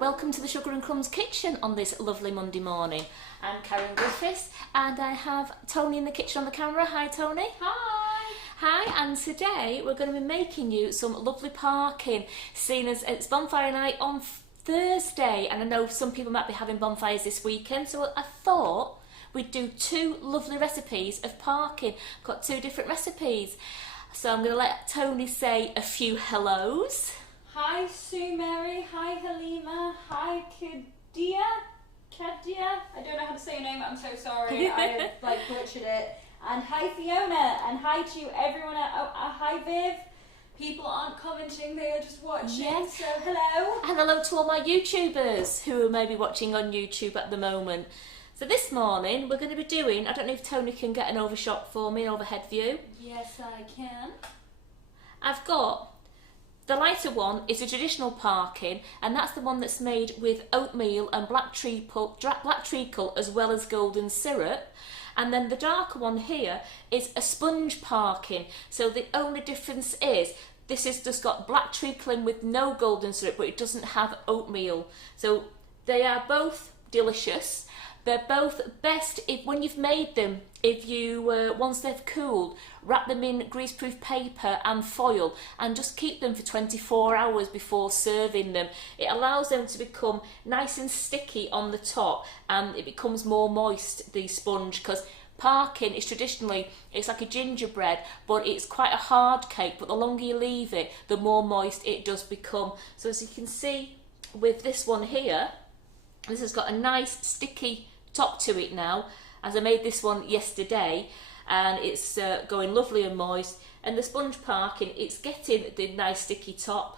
Welcome to the Sugar and Crumbs Kitchen on this lovely Monday morning. I'm Karen Griffiths and I have Tony in the kitchen on the camera. Hi Tony. Hi. Hi, and today we're going to be making you some lovely parkin, seeing as it's Bonfire Night on Thursday, and I know some people might be having bonfires this weekend, so I thought we'd do two lovely recipes of parkin. I've got two different recipes, so I'm going to let Tony say a few hellos. Hi Sue Mary, hi Halima, hi Kadia, I don't know how to say your name, I'm so sorry, I butchered it. And hi Fiona, and hi to everyone hi Viv. People aren't commenting, they are just watching, yes. So hello. And hello to all my YouTubers who are maybe watching on YouTube at the moment. So this morning we're going to be doing, I don't know if Tony can get an overshot for me, an overhead view. Yes I can. I've got the lighter one is a traditional parkin, and that's the one that's made with oatmeal and black treacle as well as golden syrup. And then the darker one here is a sponge parkin. So the only difference is this is just got black treacle in with no golden syrup, but it doesn't have oatmeal. So they are both delicious. They're both best when you've made them, if you, once they've cooled, wrap them in greaseproof paper and foil and just keep them for 24 hours before serving them. It allows them to become nice and sticky on the top, and it becomes more moist, the sponge, because parkin is traditionally, it's like a gingerbread, but it's quite a hard cake, but the longer you leave it, the more moist it does become. So as you can see with this one here, this has got a nice sticky top to it now, as I made this one yesterday, and it's going lovely and moist. And the sponge parkin, it's getting the nice sticky top,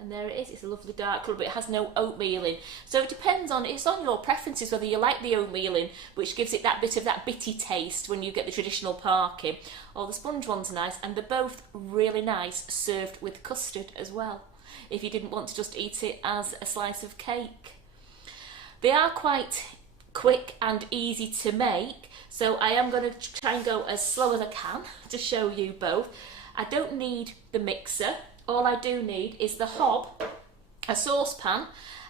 and there it is. It's a lovely dark colour, but it has no oatmeal in, so it depends on, it's on your preferences whether you like the oatmeal in, which gives it that bit of that bitty taste when you get the traditional parkin, or the sponge one's nice. And they're both really nice served with custard as well, if you didn't want to just eat it as a slice of cake. They are quite quick and easy to make, so I am going to try and go as slow as I can to show you both. I don't need the mixer. All I do need is the hob, a saucepan,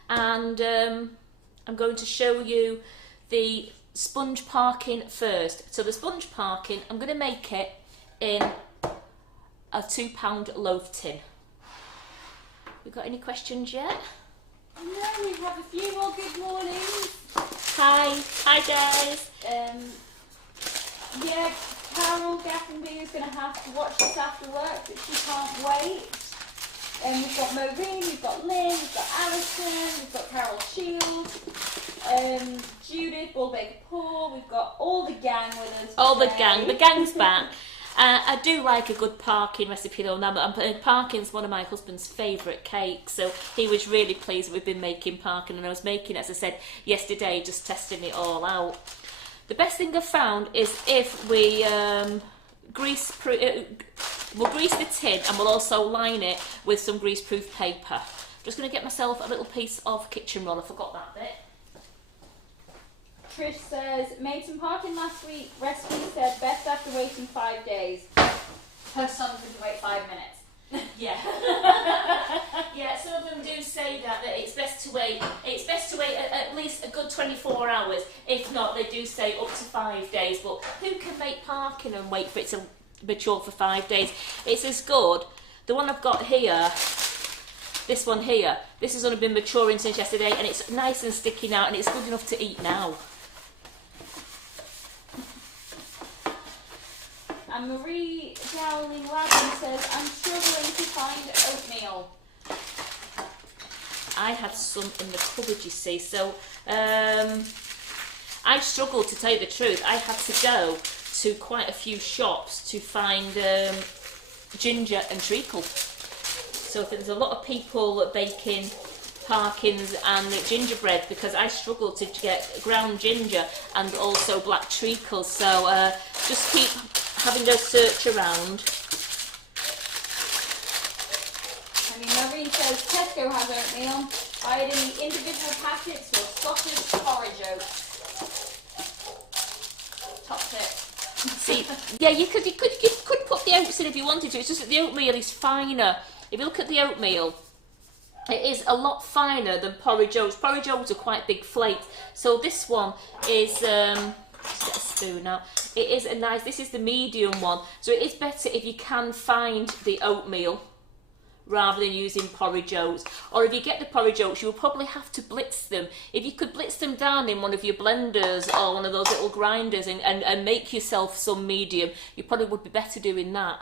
and I'm going to show you the sponge parkin first. So the sponge parkin, I'm going to make it in a £2 loaf tin. We got any questions yet? No, we have a few more good mornings. Hi guys. Yeah, Carol Gaffenby is going to have to watch this after work, but she can't wait. We've got Maureen, we've got Lynn, we've got Alison, we've got Carol Shields, Judith, Bullbaker Paul, we've got all the gang with us. All the gang's back. I do like a good parkin recipe though. Now, parkin's one of my husband's favourite cakes, so he was really pleased that we've been making parkin, and I was making it, as I said yesterday, just testing it all out. The best thing I've found is if we grease the tin, and we'll also line it with some greaseproof paper. I'm just going to get myself a little piece of kitchen roll. I forgot that bit. Trish says, made some parkin last week. Recipe said best after waiting 5 days. Her son couldn't wait 5 minutes. Yeah. Yeah, some of them do say that it's best to wait. It's best to wait at least a good 24 hours. If not, they do say up to 5 days. But who can make parkin and wait for it to mature for 5 days? It's as good. The one I've got here, this one here, this has only been maturing since yesterday, and it's nice and sticky now, and it's good enough to eat now. And Marie Dowling Ladden says, I'm struggling to find oatmeal. I had some in the cupboard, you see, so I struggled, to tell you the truth. I had to go to quite a few shops to find ginger and treacle. So there's a lot of people baking Parkins and gingerbread, because I struggled to get ground ginger and also black treacle. So just keep having a search around. I mean, Maureen says Tesco has oatmeal. Buy it in the individual packets or Scottish porridge oats. Top tip. See, yeah, you could put the oats in if you wanted to. It's just that the oatmeal is finer. If you look at the oatmeal, it is a lot finer than porridge oats. Porridge oats are quite big flakes. So this one is, let's get a spoon out. It is a nice, this is the medium one. So it is better if you can find the oatmeal rather than using porridge oats. Or if you get the porridge oats, you will probably have to blitz them. If you could blitz them down in one of your blenders or one of those little grinders and make yourself some medium, you probably would be better doing that.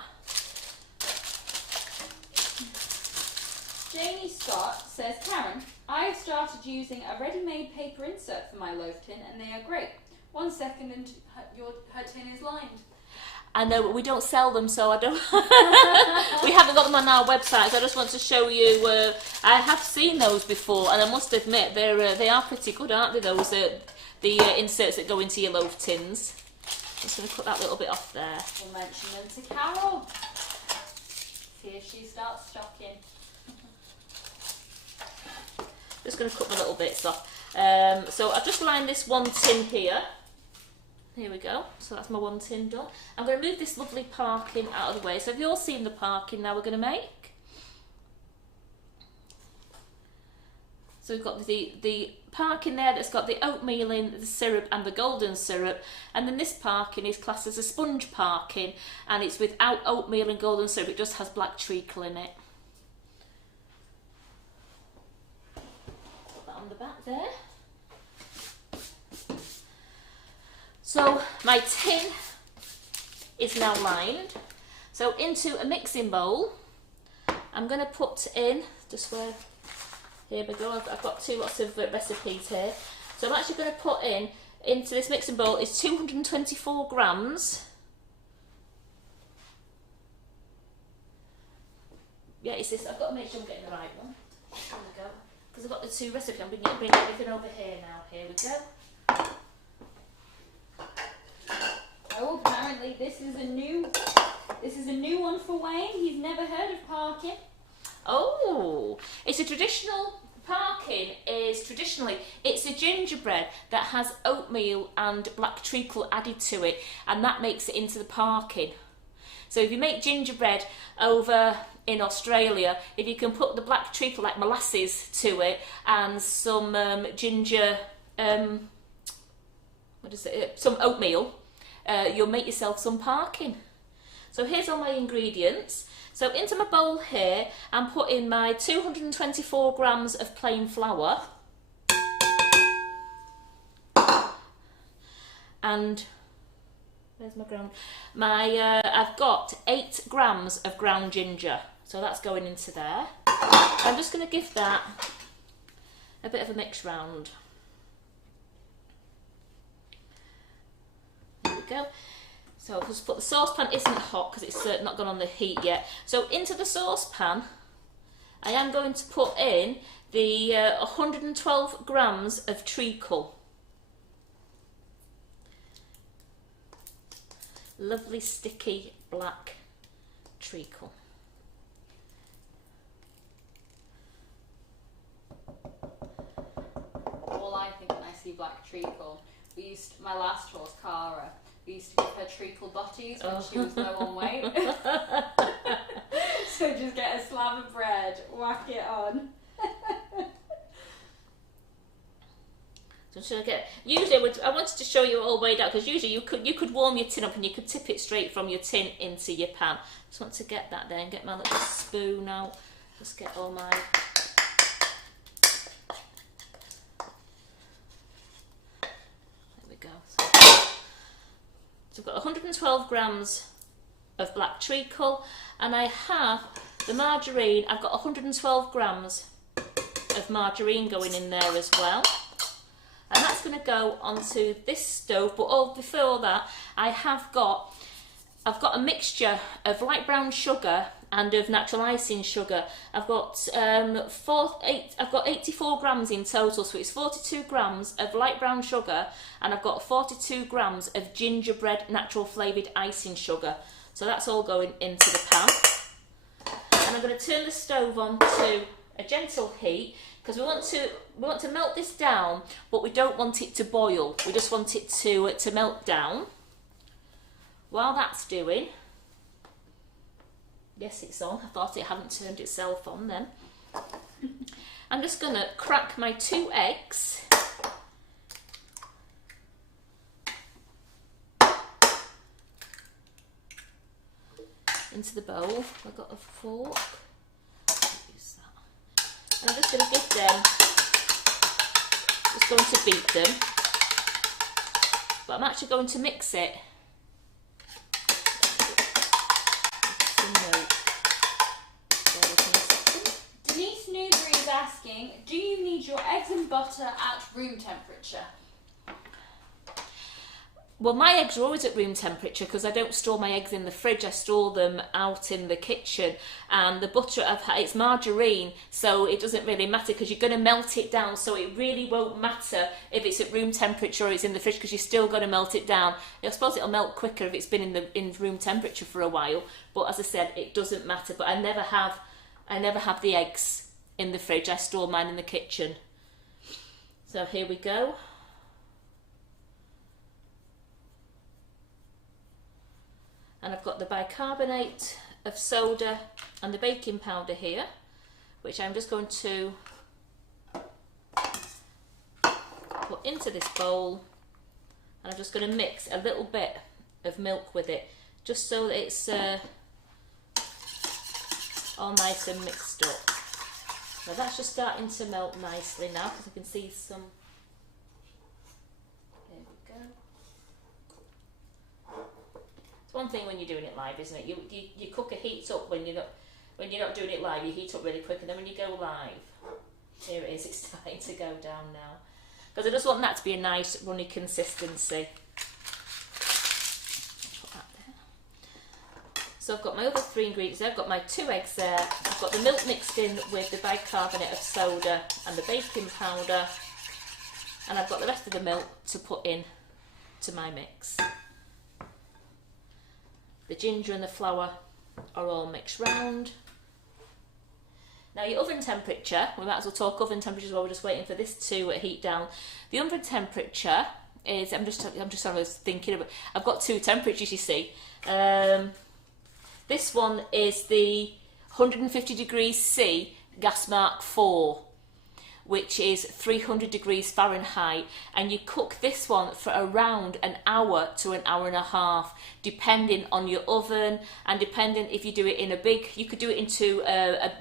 Jamie Scott says, Karen, I've started using a ready-made paper insert for my loaf tin and they are great. 1 second and her tin is lined. I know, but we don't sell them, so I don't. We haven't got them on our website. So I just want to show you. I have seen those before, and I must admit they are pretty good, aren't they? Those the inserts that go into your loaf tins. I'm just going to cut that little bit off there. We'll mention them to Carol. See if she starts stocking. Just going to cut my little bits off. So I've just lined this one tin here. Here we go. So that's my one tin done. I'm going to move this lovely Parkin out of the way. So have you all seen the Parkin now we're going to make? So we've got the Parkin there that's got the oatmeal in, the syrup and the golden syrup. And then this Parkin is classed as a sponge Parkin, and it's without oatmeal and golden syrup. It just has black treacle in it. Put that on the back there. So my tin is now lined. So into a mixing bowl, I'm going to put in, just where, here we go, I've got two lots of recipes here. So I'm actually going to put into this mixing bowl is 224 grams. Yeah, it's this, I've got to make sure I'm getting the right one. There we go. Because I've got the two recipes, I'm bringing everything over here now. Here we go. Oh, apparently this is a new one for Wayne. He's never heard of Parkin. Oh, it's a traditional. Parkin is traditionally, it's a gingerbread that has oatmeal and black treacle added to it, and that makes it into the Parkin. So if you make gingerbread over in Australia, if you can put the black treacle like molasses to it and some ginger, some oatmeal, you'll make yourself some Parkin. So here's all my ingredients. So into my bowl here, I'm putting my 224 grams of plain flour. And where's my ground? I've got 8 grams of ground ginger. So that's going into there. I'm just going to give that a bit of a mix round. There we go. So I'll just put the saucepan isn't hot because it's not gone on the heat yet. So into the saucepan, I am going to put in the 112 grams of treacle. Lovely sticky black treacle. All I think when I see black treacle, my last horse, Cara, we used to give her treacle butties when she was low on weight. So just get a slab of bread, whack it on. So should I get? Usually, I wanted to show you all weighed out because usually you could warm your tin up and you could tip it straight from your tin into your pan. Just want to get that there and get my little spoon out. Just get all my. There we go. So I've got 112 grams of black treacle, and I have the margarine. I've got 112 grams of margarine going in there as well. And and that's going to go onto this stove. But before that, I've got a mixture of light brown sugar and of natural icing sugar. I've got 84 grams in total, so it's 42 grams of light brown sugar, and I've got 42 grams of gingerbread natural flavoured icing sugar. So that's all going into the pan. And I'm going to turn the stove on to a gentle heat, because we want to melt this down, but we don't want it to boil. We just want it to melt down. While that's doing, yes, it's on. I thought it hadn't turned itself on then. I'm just going to crack my 2 eggs. Into the bowl. I've got a fork. Use that. And I'm just going to give them, just going to beat them, but I'm actually going to mix it. Denise Newbury is asking, do you need your eggs and butter at room temperature? Well, my eggs are always at room temperature because I don't store my eggs in the fridge. I store them out in the kitchen. And the butter it's margarine, so it doesn't really matter because you're going to melt it down. So it really won't matter if it's at room temperature or it's in the fridge, because you're still going to melt it down. I suppose it'll melt quicker if it's been in room temperature for a while. But as I said, it doesn't matter. But I never have the eggs in the fridge. I store mine in the kitchen. So here we go. And I've got the bicarbonate of soda and the baking powder here, which I'm just going to put into this bowl, and I'm just going to mix a little bit of milk with it, just so that it's all nice and mixed up. Now that's just starting to melt nicely now, because I can see some. There we go. It's one thing when you're doing it live, isn't it? You cook a heat up when you're not doing it live. You heat up really quick, and then when you go live, here it is. It's starting to go down now, because I just want that to be a nice runny consistency. Put that there. So I've got my other 3 ingredients there. I've got my 2 eggs there. I've got the milk mixed in with the bicarbonate of soda and the baking powder, and I've got the rest of the milk to put in to my mix. The ginger and the flour are all mixed round. Now your oven temperature, we might as well talk oven temperatures while we're just waiting for this to heat down. The oven temperature is, I'm just thinking about, I've got 2 temperatures, you see. This one is the 150 degrees C gas mark 4, which is 300 degrees Fahrenheit, and you cook this one for around an hour to an hour and a half, depending on your oven, and depending if you do it in you could do it into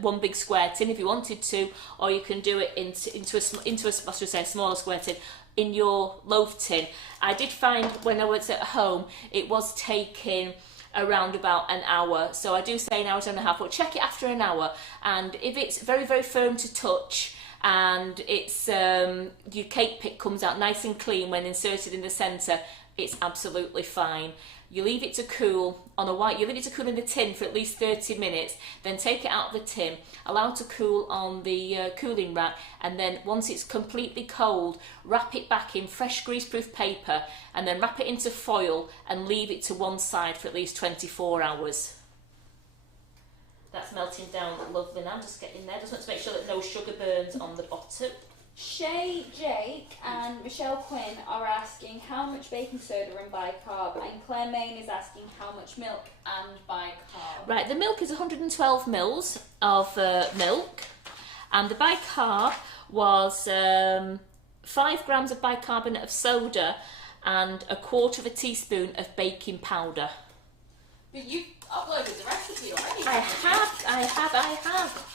one big square tin if you wanted to, or you can do it into a smaller square tin, in your loaf tin. I did find when I was at home, it was taking around about an hour, so I do say an hour and a half, but check it after an hour, and if it's very, very firm to touch, and it's your cake pick comes out nice and clean when inserted in the centre, it's absolutely fine. You leave it to cool you leave it to cool in the tin for at least 30 minutes, then take it out of the tin, allow it to cool on the cooling rack, and then once it's completely cold, wrap it back in fresh greaseproof paper, and then wrap it into foil and leave it to one side for at least 24 hours. That's melting down lovely now, just getting there. Just want to make sure that no sugar burns on the bottom. Shay, Jake and Michelle Quinn are asking how much baking soda and bicarb, and Claire Main is asking how much milk and bicarb. Right, the milk is 112 mils of milk, and the bicarb was 5 grams of bicarbonate of soda and 1/4 teaspoon of baking powder. But you uploaded the recipe already. I have.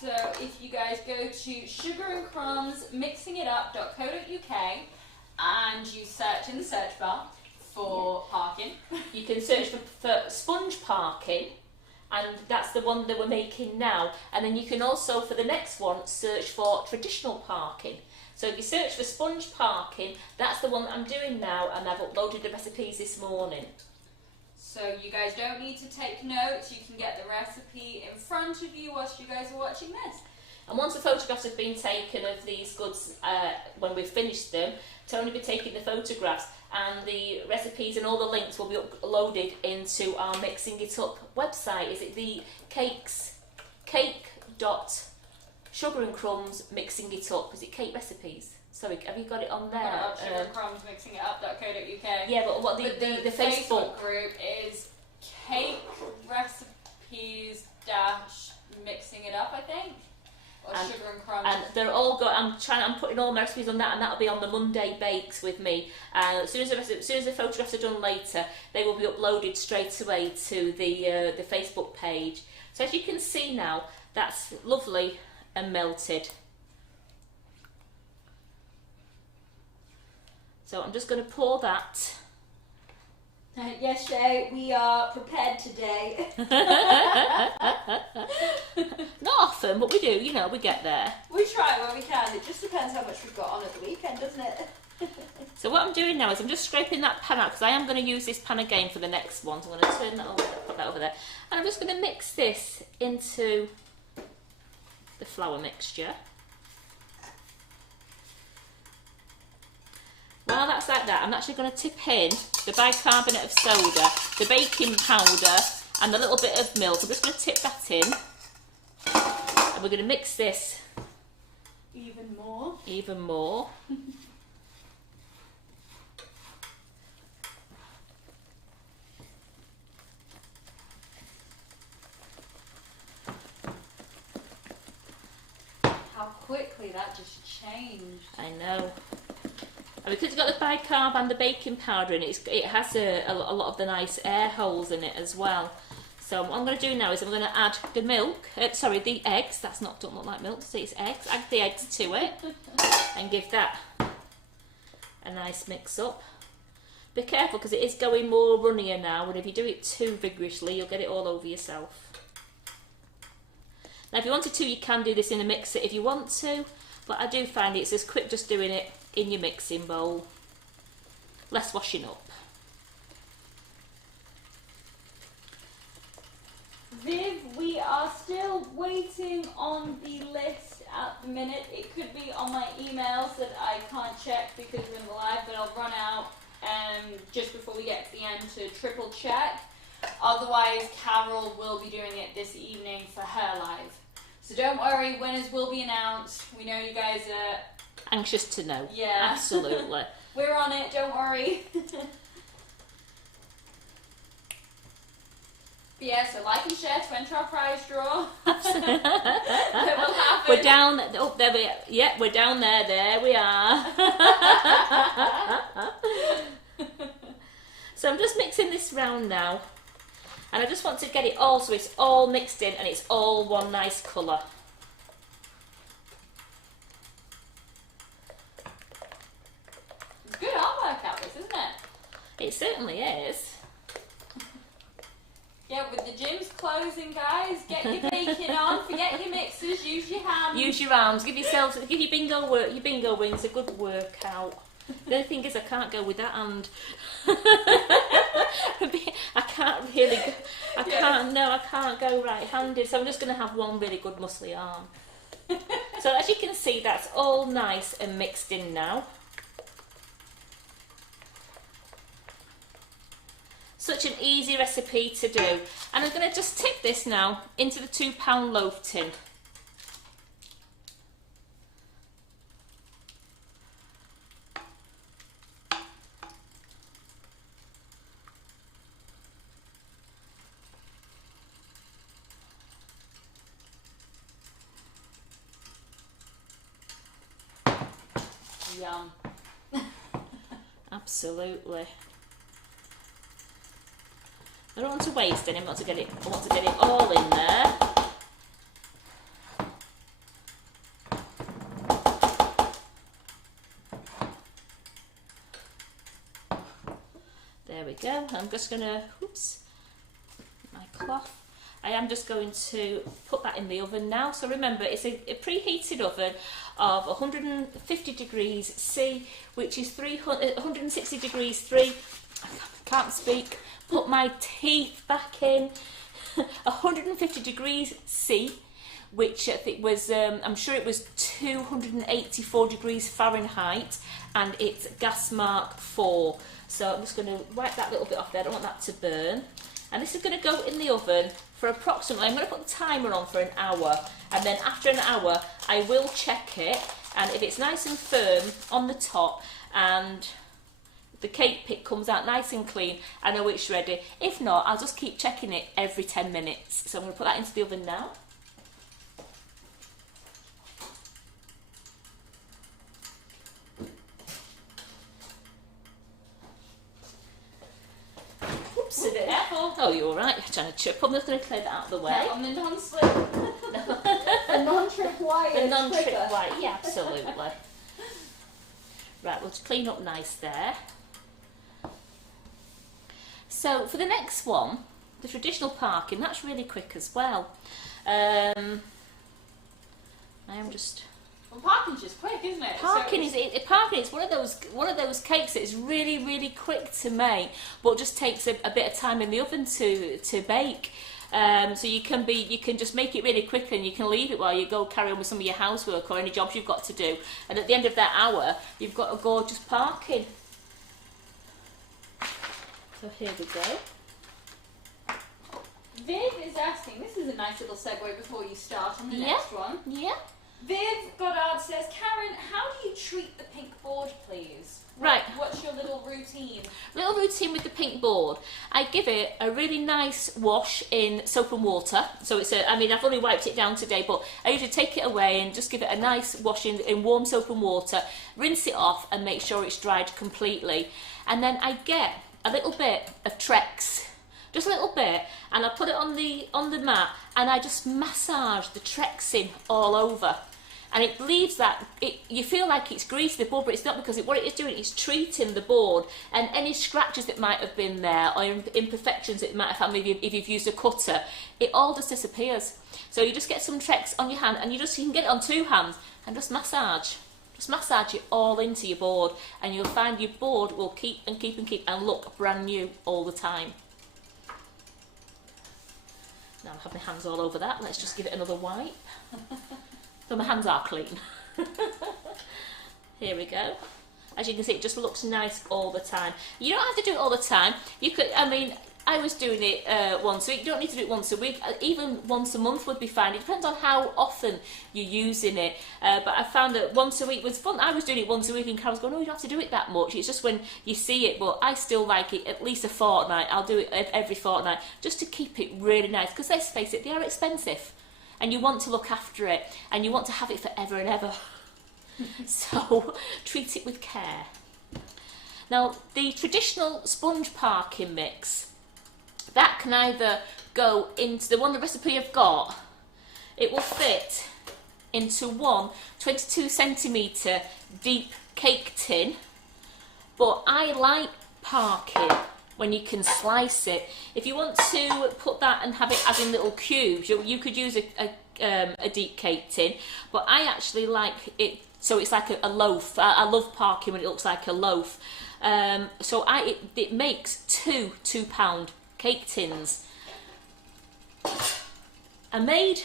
So if you guys go to Sugar and Crumbs mixingitup.co.uk and you search in the search bar for Parkin. You can search for sponge Parkin, and that's the one that we're making now. And then you can also, for the next one, search for traditional Parkin. So if you search for sponge parkin, that's the one that I'm doing now, and I've uploaded the recipes this morning. So you guys don't need to take notes, you can get the recipe in front of you whilst you guys are watching this. And once the photographs have been taken of these goods, when we've finished them, Tony will be taking the photographs, and the recipes and all the links will be uploaded into our Mixing It Up website. Is it the Sugar and Crumbs Mixing It Up? Is it cake recipes? Sorry, have you got it on there? Sugar and Crumbs Mixing It Up.co.uk. Yeah, but what the Facebook group is cake recipes dash mixing it up, I think. Or and, Sugar and Crumbs. And they're all I'm putting all my recipes on that, and that'll be on the Monday Bakes with me. As soon as the photographs are done later, they will be uploaded straight away to the Facebook page. So as you can see now, that's lovely and melted. So I'm just going to pour that. Yes, Shay, we are prepared today. Not often, but we do, you know, we get there. We try when we can. It just depends how much we've got on at the weekend, doesn't it? So what I'm doing now is I'm just scraping that pan out, because I am going to use this pan again for the next one. So I'm going to turn that over, put that over there. And I'm just going to mix this into the flour mixture. While that's like that, I'm actually going to tip in the bicarbonate of soda, the baking powder, and a little bit of milk. I'm just going to tip that in, and we're going to mix this even more. How quickly that just changed. I know. And because it's got the bicarb and the baking powder in it, it has a lot of the nice air holes in it as well. So what I'm going to do now is I'm going to add the milk, the eggs. Don't look like milk, so it's eggs. Add the eggs to it and give that a nice mix up. Be careful, because it is going more runnier now, and if you do it too vigorously, you'll get it all over yourself. Now if you wanted to, you can do this in a mixer if you want to, but I do find it's as quick just doing it in your mixing bowl. Less washing up. Viv, we are still waiting on the list at the minute. It could be on my emails that I can't check because we're in the live, but I'll run out just before we get to the end to triple check. Otherwise, Carol will be doing it this evening for her live. So don't worry, winners will be announced. We know you guys are anxious to know. Yeah. Absolutely. We're on it, don't worry. But yeah, so like and share to enter our prize draw. That will happen. We're down. Oh, there we are. Yeah, we're down there. There we are. So I'm just mixing this round now, and I just want to get it all so it's all mixed in and it's all one nice colour. It's good artwork out this, isn't it? It certainly is. Yeah, with the gyms closing, guys, get your baking on, forget your mixers, use your hands. Use your arms, give your bingo wings a good workout. The only thing is I can't go with that hand. I can't go right-handed, so I'm just going to have one really good muscly arm. So as you can see, that's all nice and mixed in now. Such an easy recipe to do. And I'm going to just tip this now into the £2 loaf tin. Yum. Absolutely. I don't want to waste any, I want to get it all in there. There we go. I'm just gonna, my cloth. I am just going to put that in the oven now. So remember, it's a preheated oven of 150 degrees C, which is 160 degrees 3. I can't speak. Put my teeth back in. 150 degrees C, which I think was, I'm sure it was 284 degrees Fahrenheit, and it's gas mark 4. So I'm just going to wipe that little bit off there. I don't want that to burn. And this is going to go in the oven for approximately, I'm going to put the timer on for an hour, and then after an hour I will check it, and if it's nice and firm on the top and the cake pick comes out nice and clean, I know it's ready. If not, I'll just keep checking it every 10 minutes. So I'm going to put that into the oven now. Oops, careful. Oh, you're all right. You're trying to chip. I'm just going to clear that out of the way. Yeah, on the non-slip. The non-trip wire. The non-trip wire, yeah, absolutely. Right, we'll just clean up nice there. So for the next one, the traditional parking, that's really quick as well. I am just. Well, parking's just quick, isn't it? Parking is one of those cakes that is really quick to make, but just takes a bit of time in the oven to bake. So you can just make it really quick, and you can leave it while you go carry on with some of your housework or any jobs you've got to do. And at the end of that hour, you've got a gorgeous parking. So here we go. Viv is asking, this is a nice little segue before you start on the next one. Yeah. Viv Goddard says, Karen, how do you treat the pink board, please? Right. What's your little routine? Little routine with the pink board. I give it a really nice wash in soap and water. So I've only wiped it down today, but I usually take it away and just give it a nice wash in warm soap and water, rinse it off and make sure it's dried completely. And then I get a little bit of Trex, just a little bit, and I put it on the mat, and I just massage the Trex in all over. And it leaves that, you feel like it's greased the board, but it's not, because what it is doing is treating the board, and any scratches that might have been there or imperfections that it might have had maybe if you've used a cutter, it all just disappears. So you just get some Trex on your hand, and you can get it on 2 hands and just massage. Just massage it all into your board, and you'll find your board will keep and look brand new all the time. Now I have my hands all over that. Let's just give it another wipe. So my hands are clean. Here we go. As you can see, it just looks nice all the time. You don't have to do it all the time. You could, I was doing it once a week. You don't need to do it once a week. Even once a month would be fine. It depends on how often you're using it. But I found that once a week was fun. I was doing it once a week, and Carol's going, "Oh, you don't have to do it that much. It's just when you see it." But I still like it at least a fortnight. I'll do it every fortnight just to keep it really nice. Because let's face it, they are expensive, and you want to look after it, and you want to have it forever and ever. So treat it with care. Now, the traditional sponge parking mix, that can either go into the recipe I've got. It will fit into one 22 centimetre deep cake tin, but I like Parkin when you can slice it. If you want to put that and have it as in little cubes, you could use a deep cake tin, but I actually like it so it's like a loaf. I love Parkin when it looks like a loaf. So it makes two £2 cake tins. I made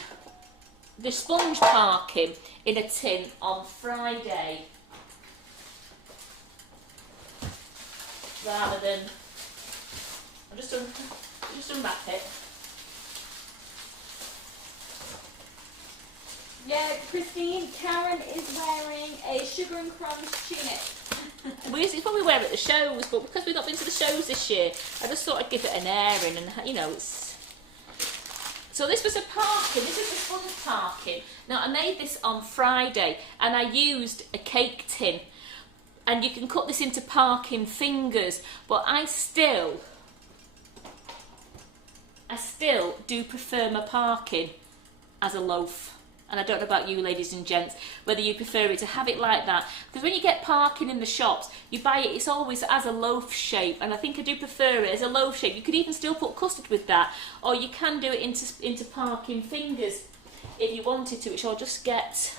the sponge Parkin in a tin on Friday, rather than I'll just unwrap it. Yeah, Christine, Karen is wearing a Sugar and Crumbs tunic. It's what we wear at the shows, but because we've not been to the shows this year, I just thought I'd give it an airing, and it's. So this was a Parkin. This is a sponge Parkin. Now I made this on Friday, and I used a cake tin, and you can cut this into Parkin fingers, but I still do prefer my Parkin as a loaf. and I don't know about you ladies and gents, whether you prefer it to have it like that, because when you get Parkin in the shops, you buy it, it's always as a loaf shape, and I think I do prefer it as a loaf shape. You could even still put custard with that, or you can do it into Parkin fingers if you wanted to, which I'll just get.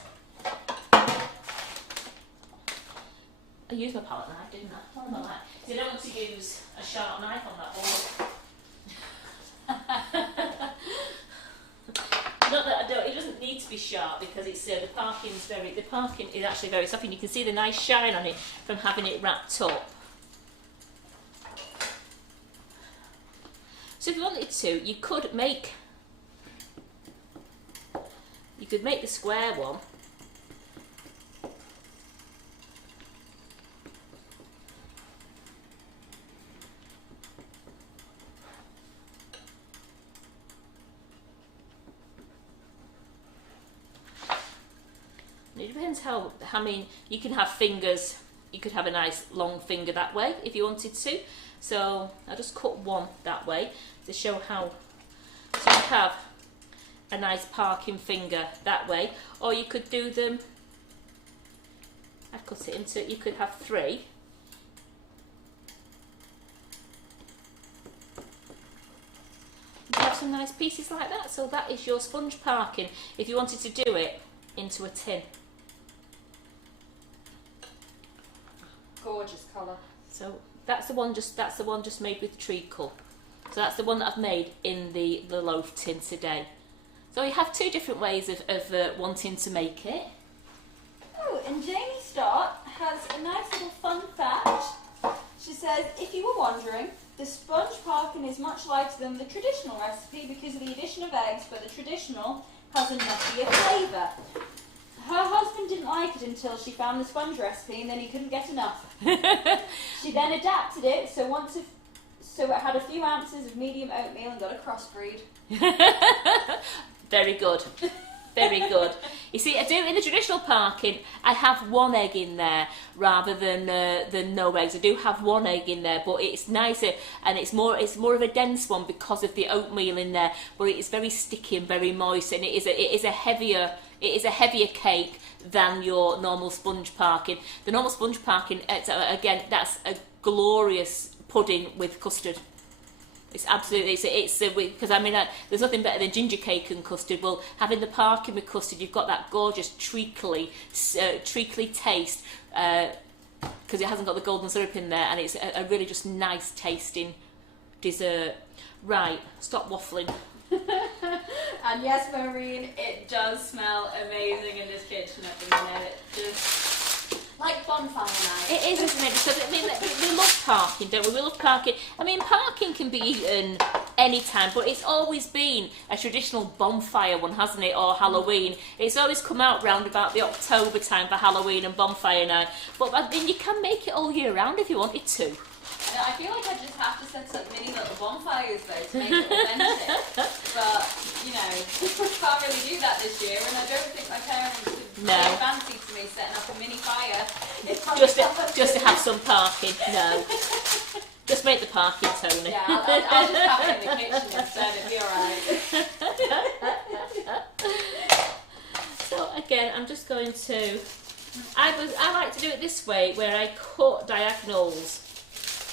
I used my palette knife, didn't I? Oh, no, I don't want to use a sharp knife on that one. Not that I don't. It doesn't need to be sharp because it's the Parkin is actually very soft, and you can see the nice shine on it from having it wrapped up. So if you wanted to, you could make the square one. It depends how, I mean, you can have fingers, you could have a nice long finger that way if you wanted to. So I just cut one that way to show how, so you have a nice Parkin finger that way, or you could do them, I'd cut it into, you could have three. You have some nice pieces like that, so that is your sponge Parkin if you wanted to do it into a tin. Gorgeous colour. So that's the one just made with treacle. So that's the one that I've made in the loaf tin today. So you have two different ways of wanting to make it. Oh, and Jamie Stott has a nice little fun fact. She says, if you were wondering, the sponge Parkin is much lighter than the traditional recipe because of the addition of eggs, but the traditional has a nuttier flavour. Her husband didn't like it until she found the sponge recipe, and then he couldn't get enough. She then adapted it, so it had a few ounces of medium oatmeal and got a crossbreed. Very good. Very good. You see, I do in the traditional Parkin, I have one egg in there rather than no eggs. I do have one egg in there, but it's nicer and it's more of a dense one because of the oatmeal in there. But it is very sticky and very moist, and it is a heavier cake than your normal sponge Parkin. The normal sponge Parkin, again, that's a glorious pudding with custard. It's absolutely, because I mean, there's nothing better than ginger cake and custard. Well, having the Parkin with custard, you've got that gorgeous treacly taste, because it hasn't got the golden syrup in there, and it's a really just nice tasting dessert. Right, stop waffling. And yes, Maureen, it does smell amazing in this kitchen at the minute. Just like Bonfire Night. It is, isn't it? Because I mean, we love Parkin, don't we? We love Parkin. I mean, Parkin can be eaten any time, but it's always been a traditional bonfire one, hasn't it? Or Halloween. It's always come out round about the October time for Halloween and Bonfire Night. But I mean, you can make it all year round if you wanted to. I feel like I just have to set up mini little bonfires though to make it authentic. But, you know, we can't really do that this year, and I don't think my parents would really fancy to me setting up a mini fire. Just to have some Parkin. No. Just make the Parkin, Tony. Yeah, I'll just have it in the kitchen instead, it'll be alright. So again, I'm just going to, I like to do it this way, where I cut diagonals.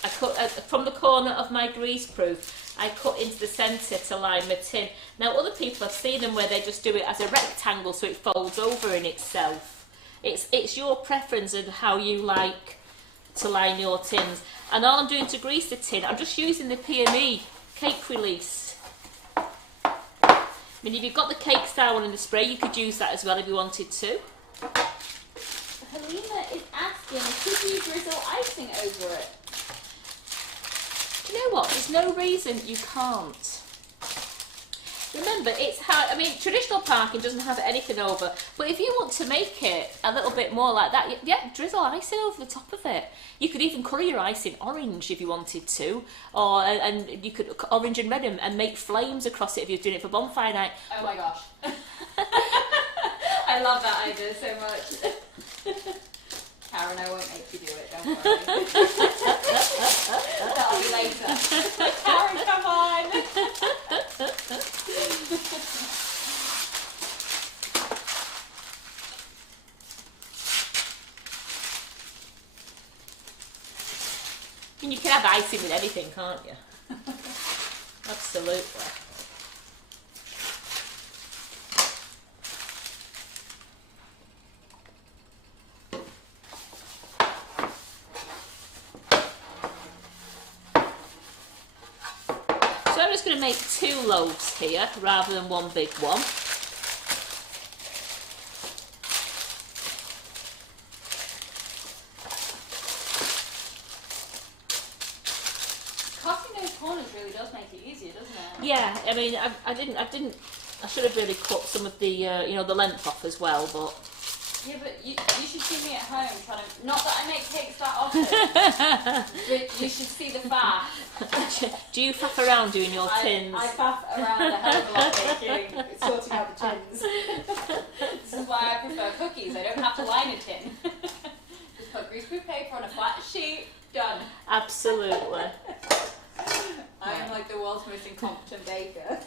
I cut from the corner of my greaseproof, I cut into the centre to line my tin. Now other people, I've seen them where they just do it as a rectangle so it folds over in itself. It's your preference of how you like to line your tins. And all I'm doing to grease the tin, I'm just using the PME cake release. I mean, if you've got the cake style one in the spray, you could use that as well if you wanted to. Halima is asking, could you drizzle icing over it? Do you know what? There's no reason you can't. Remember, it's how, I mean, traditional Parkin doesn't have anything over, but if you want to make it a little bit more like that, yeah, drizzle icing over the top of it. You could even colour your icing orange if you wanted to, or and you could orange and red and make flames across it if you're doing it for Bonfire Night. Oh my gosh. I love that idea so much. Karen, I won't make you do it, don't worry. That'll be later. Karen, come on! And you can have icing with anything, can't you? Absolutely. So I'm just going to make 2 loaves here rather than one big one. Yeah, I mean, I should have really cut some of the, you know, the length off as well, but... Yeah, but you should see me at home trying to... Not that I make cakes that often, but you should see the faff. Do you faff around doing your tins? I faff around a hell of a lot making, sorting out the tins. This is why I prefer cookies. I don't have to line a tin. Just put greaseproof paper on a flat sheet, done. Absolutely. I am like the world's most incompetent baker.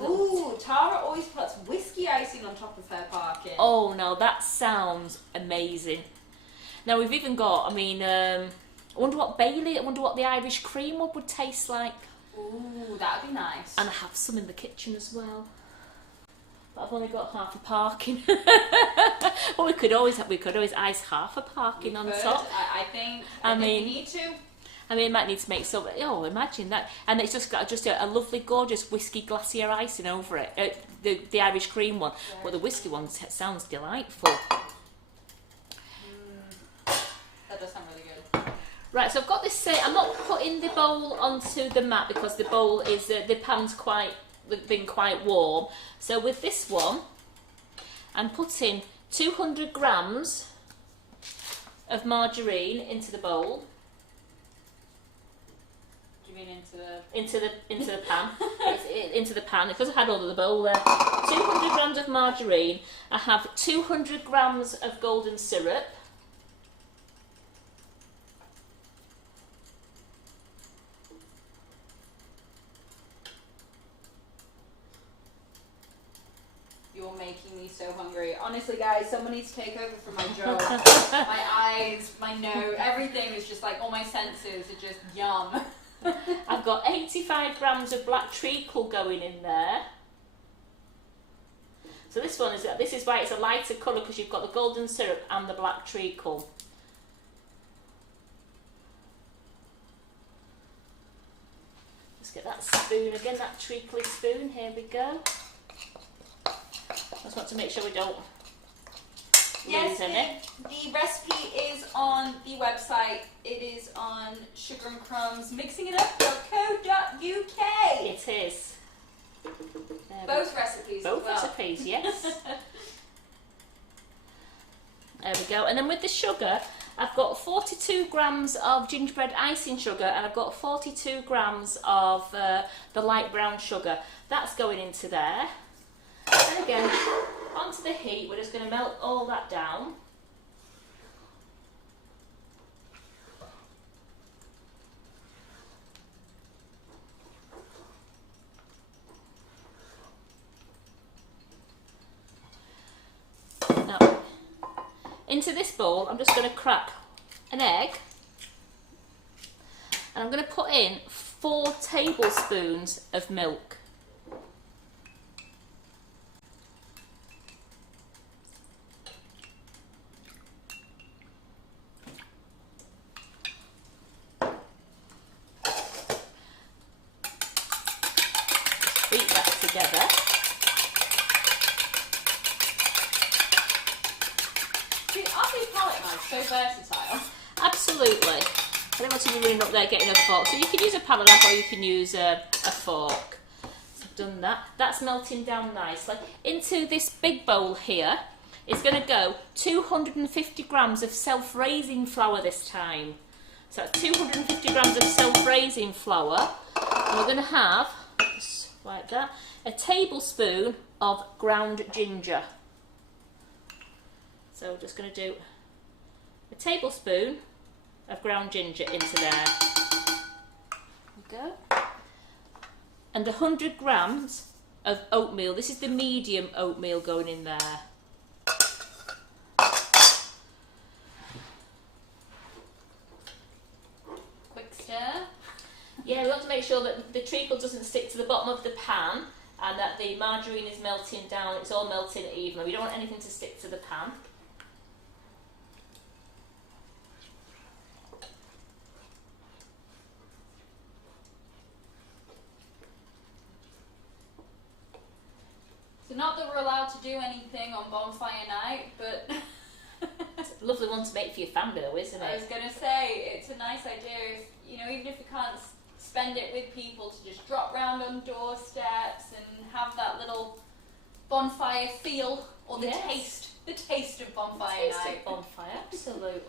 Ooh, Tara always puts whiskey icing on top of her Parkin. Oh no, that sounds amazing. Now we've even got, I mean, I wonder what the Irish cream would taste like. Ooh, that'd be nice. And I have some in the kitchen as well. But I've only got half a Parkin. Well, we could always ice half a Parkin on top. I think we need to. I mean, I might need to make some. Oh, imagine that! And it's just got a lovely, gorgeous whiskey glacier icing over it. The Irish cream one, yeah. But the whiskey one sounds delightful. That does sound really good. Right, so I've got this. I'm not putting the bowl onto the mat because the bowl is the pan's been quite warm. So with this one, I'm putting 200 grams of margarine into the bowl. Into the pan. Into the pan because I had all of the bowl there. 200 grams of margarine. I have 200 grams of golden syrup. You're making me so hungry. Honestly, guys, someone needs to take over from my jaw. My eyes, my nose, everything is just like, all my senses are just yum. I've got 85 grams of black treacle going in there. So this is why it's a lighter colour, because you've got the golden syrup and the black treacle. Let's get that spoon again, that treacly spoon. Here we go. Just want to make sure we don't lose any. The recipe is on the website. It is on Sugar and Crumbs mixingitup.co.uk. It is. Both recipes. Both recipes, yes. There we go. And then with the sugar, I've got 42 grams of gingerbread icing sugar, and I've got 42 grams of the light brown sugar. That's going into there. And again, onto the heat, we're just going to melt all that down. Now, into this bowl, I'm just going to crack an egg, and I'm going to put in 4 tablespoons of milk. Beat that together. See, aren't these palette knives so versatile? Absolutely. I don't want to be running up there getting a fork. So you can use a palette knife or you can use a fork. So I've done that. That's melting down nicely. Into this big bowl here is going to go 250 grams of self-raising flour this time. So that's 250 grams of self-raising flour. And we're going to have, just like that, a tablespoon of ground ginger. So we're just going to do a tablespoon of ground ginger into there. There we go. And 100 grams of oatmeal. This is the medium oatmeal going in there. make sure that the treacle doesn't stick to the bottom of the pan and that the margarine is melting down, it's all melting evenly. We don't want anything to stick to the pan. So not that we're allowed to do anything on Bonfire Night, but It's a lovely one to make for your family though, isn't it? I was going to say, it's a nice idea, if, you know, even if you can't spend it with people, to just drop round on doorsteps and have that little bonfire feel, or the taste of Bonfire Taste Night. of bonfire, absolutely.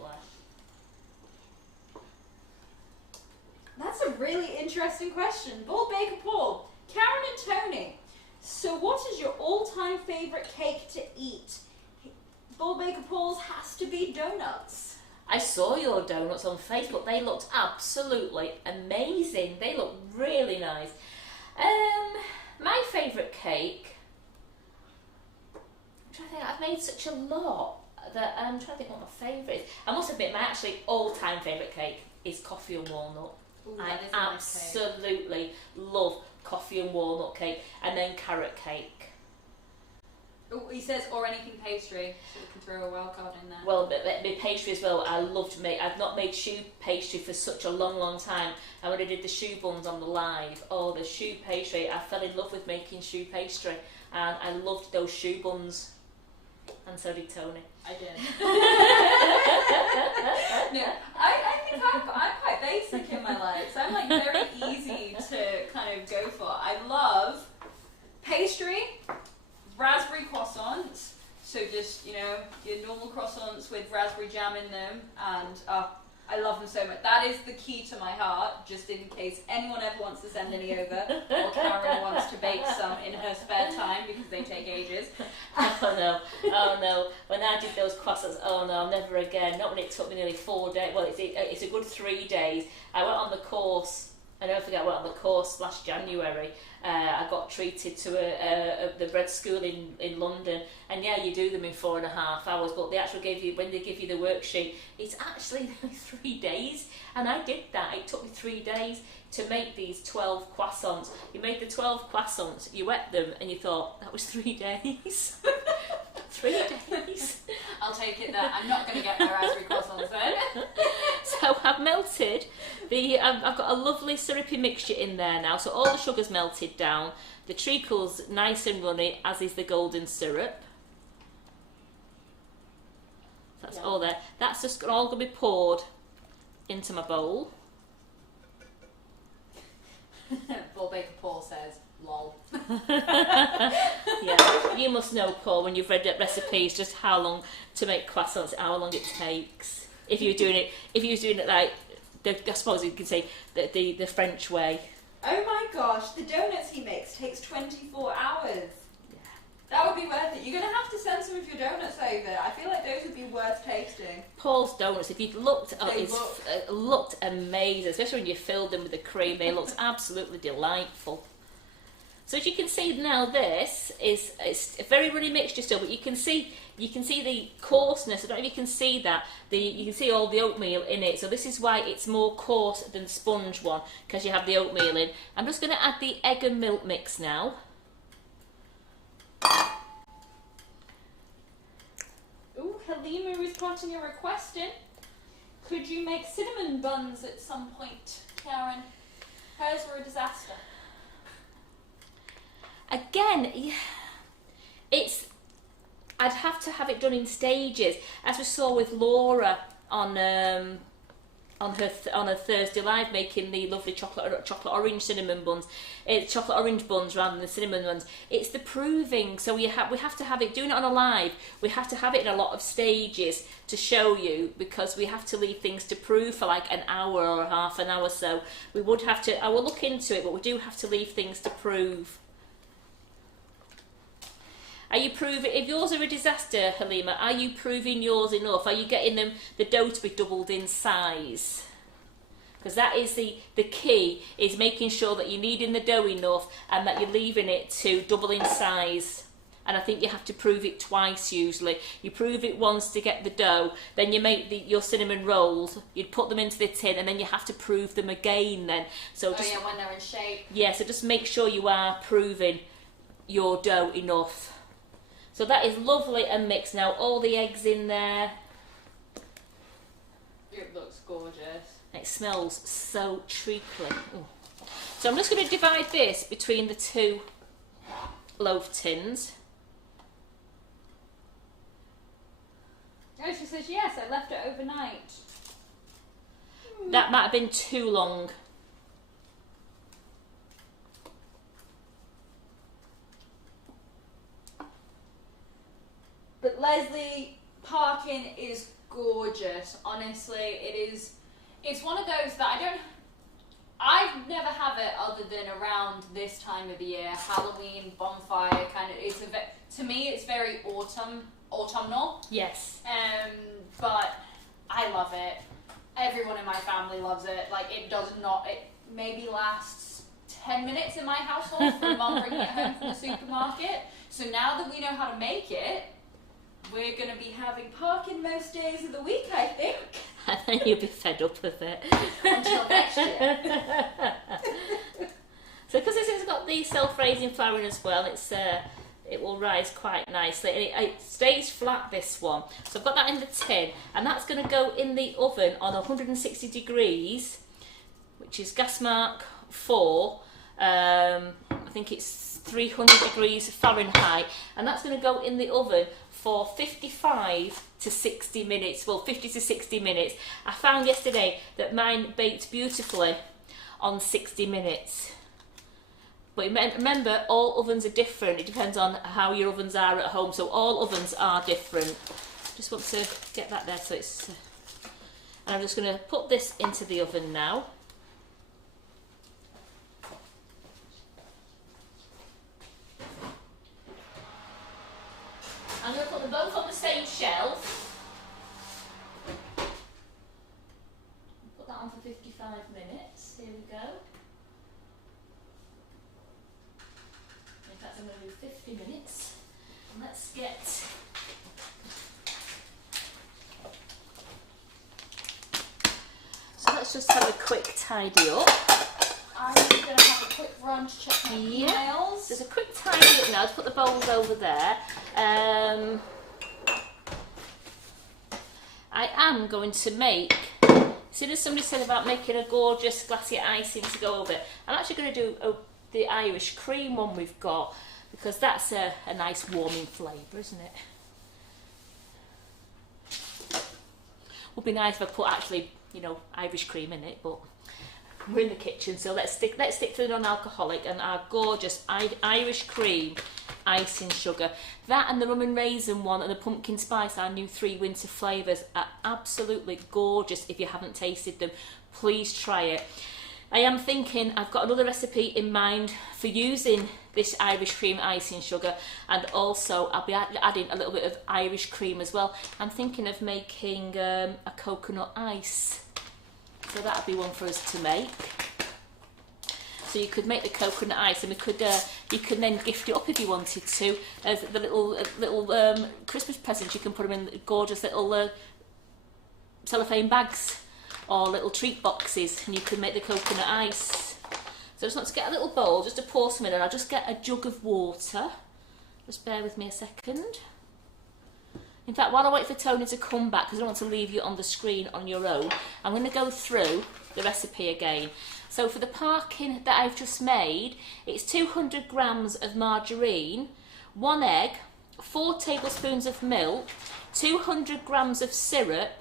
That's a really interesting question. Bull Baker Paul, Karen and Tony. So what is your all-time favourite cake to eat? Bull Baker Paul's has to be donuts. I saw your donuts on Facebook. They looked absolutely amazing. They look really nice. My favourite cake, I'm trying to think, I've made such a lot that I'm trying to think what my favourite is. I must admit, my actually all-time favourite cake is coffee and walnut. Ooh, I that is a nice cake. absolutely love coffee and walnut cake, and then carrot cake. Oh, he says, or anything pastry, so we can throw a wild card in there. Well, but my pastry as well, I love to make. I've not made choux pastry for such a long time. And when I did the choux buns on the live, the choux pastry, I fell in love with making choux pastry, and I loved those choux buns. And so did Tony. I did. No, I think I'm quite basic in my life, so I'm like very easy to kind of go for. I love pastry, raspberry croissants, so just, you know, your normal croissants with raspberry jam in them, and I love them so much. That is the key to my heart, just in case anyone ever wants to send any over, or Karen wants to bake some in her spare time, because they take ages. Oh no, when I did those croissants, oh no, never again. Not when it took me nearly 4 days, well it's a good 3 days. I went on the course, I never forget I went on the course last January. I got treated to the bread school in London, and yeah, you do them in 4.5 hours, but they actually when they give you the worksheet, it's actually 3 days, and I did that. It took me 3 days to make these 12 croissants. You made the 12 croissants, you wet them, and you thought, that was 3 days. 3 days. I'll take it that I'm not going to get my raspberry croissants then. So I've melted I've got a lovely syrupy mixture in there now, so all the sugar's melted down, the treacle's nice and runny, as is the golden syrup. That's all there. That's just all going to be poured into my bowl. Bull Baker Paul says, lol. Yeah, you must know, Paul, when you've read recipes, just how long to make croissants, how long it takes. If you were doing it like, I suppose you could say the French way. Oh my gosh, the donuts he makes takes 24 hours. Yeah. That would be worth it. You're going to have to send some of your donuts over. I feel like those would be worth tasting. Paul's donuts, if you'd looked, looked amazing, especially when you filled them with the cream. They looked absolutely delightful. So as you can see now, it's a very runny mixture still, but you can see the coarseness. I don't know if you can see that. You can see all the oatmeal in it. So this is why it's more coarse than the sponge one, because you have the oatmeal in. I'm just going to add the egg and milk mix now. Ooh, Halima is putting a request in. Could you make cinnamon buns at some point, Karen? Hers were a disaster. Again, I'd have to have it done in stages, as we saw with Laura on her Thursday live, making the lovely chocolate orange cinnamon buns, chocolate orange buns rather than the cinnamon ones. It's the proving, so we have to have it, doing it on a live, we have to have it in a lot of stages to show you, because we have to leave things to prove for like an hour or half an hour. So we would have to, I will look into it, but we do have to leave things to prove. Are you proving, if yours are a disaster, Halima, are you proving yours enough? Are you getting the dough to be doubled in size? Because that is the key, is making sure that you're kneading the dough enough and that you're leaving it to double in size. and I think you have to prove it twice usually. You prove it once to get the dough, then you make your cinnamon rolls, you'd put them into the tin, and then you have to prove them again then. So just, when they're in shape. Yeah, so just make sure you are proving your dough enough. So that is lovely and mixed now. All the eggs in there. It looks gorgeous. It smells so treacly. Ooh. So I'm just going to divide this between the two loaf tins. Oh, she says yes, I left it overnight. That might have been too long. But Leslie, Parkin is gorgeous. Honestly, it is. It's one of those that I've never have it other than around this time of the year, Halloween, bonfire kind of. To me, it's very autumnal. Yes. But I love it. Everyone in my family loves it. Like, it does not. It maybe lasts 10 minutes in my household from mum bringing it home from the supermarket. So now that we know how to make it, we're going to be having Parkin most days of the week, I think. And then you'll be fed up with it. Until next year. So because this has got the self-raising flour in as well, it will rise quite nicely. And it stays flat, this one. So I've got that in the tin, and that's going to go in the oven on 160 degrees, which is gas mark 4. I think it's 300 degrees Fahrenheit, and that's going to go in the oven for 55 to 60 minutes. Well, 50 to 60 minutes. I found yesterday that mine baked beautifully on 60 minutes. But remember, all ovens are different. It depends on how your ovens are at home. So all ovens are different. Just want to get that there so it's... and I'm just going to put this into the oven now. I'm going to put them both on the same shelf. Put that on for 55 minutes. Here we go. In fact, I'm going to do 50 minutes. And let's get... so let's just have a quick tidy up. I'm just going to have a quick run to check my emails. There's a quick tidy up now to put the bowls over there. I am going to make, as soon as somebody said about making a gorgeous glassy icing to go over it, I'm actually going to do the Irish cream one we've got, because that's a nice warming flavour, isn't it? Would be nice if I put actually, Irish cream in it, but we're in the kitchen, so let's stick to the non-alcoholic and our gorgeous Irish cream icing sugar. That and the rum and raisin one and the pumpkin spice, our new 3 winter flavours, are absolutely gorgeous. If you haven't tasted them, please try it. I am thinking, I've got another recipe in mind for using this Irish cream icing sugar, and also I'll be adding a little bit of Irish cream as well. I'm thinking of making a coconut ice. So that'd be one for us to make. So you could make the coconut ice, and you can then gift it up if you wanted to as the little Christmas presents. You can put them in gorgeous little cellophane bags or little treat boxes, and you can make the coconut ice. So I just want to get a little bowl just to pour some in, and I'll just get a jug of water. Just bear with me a second. In fact, while I wait for Tony to come back, because I don't want to leave you on the screen on your own, I'm going to go through the recipe again. So for the Parkin that I've just made, it's 200 grams of margarine, 1 egg, 4 tablespoons of milk, 200 grams of syrup,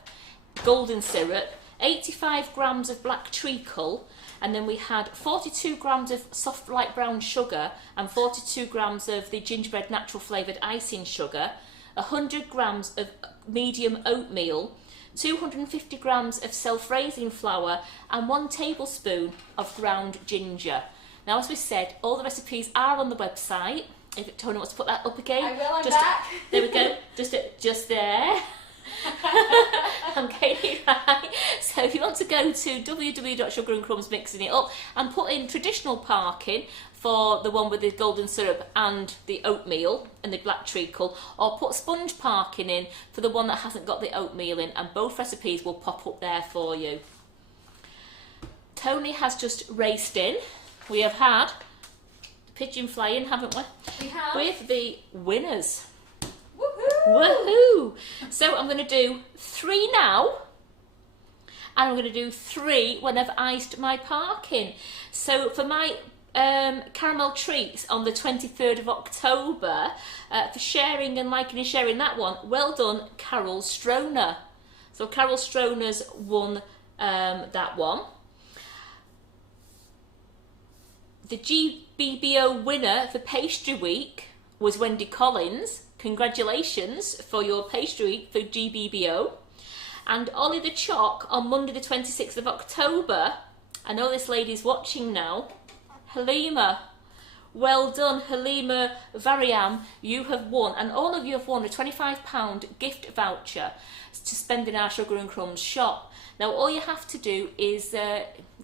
golden syrup, 85 grams of black treacle, and then we had 42 grams of soft light brown sugar and 42 grams of the gingerbread natural flavoured icing sugar, 100 grams of medium oatmeal, 250 grams of self-raising flour, and 1 tablespoon of ground ginger. Now, as we said, all the recipes are on the website. If Tony wants to put that up again. I will, I'm back. There we go, just there. I'm getting it right. So if you want to go to www.sugarandcrumbs mixing it up and put in traditional Parkin for the one with the golden syrup and the oatmeal and the black treacle, or put sponge Parkin in for the one that hasn't got the oatmeal in, and both recipes will pop up there for you. Tony has just raced in. We have had the pigeon flying, haven't we? We have. With the winners. Woohoo! Woohoo! So I'm going to do 3 now, and I'm going to do 3 when I've iced my Parkin. So for my caramel treats on the 23rd of October, for sharing and liking and sharing that one, well done, Carol Stroner. So Carol Stroner's won that one. The GBBO winner for Pastry Week was Wendy Collins. Congratulations for your Pastry Week for GBBO. And Ollie the Choc on Monday the 26th of October. I know this lady's watching now. Halima. Well done, Halima Variam. You have won, and all of you have won a £25 gift voucher to spend in our Sugar and Crumbs shop. Now all you have to do is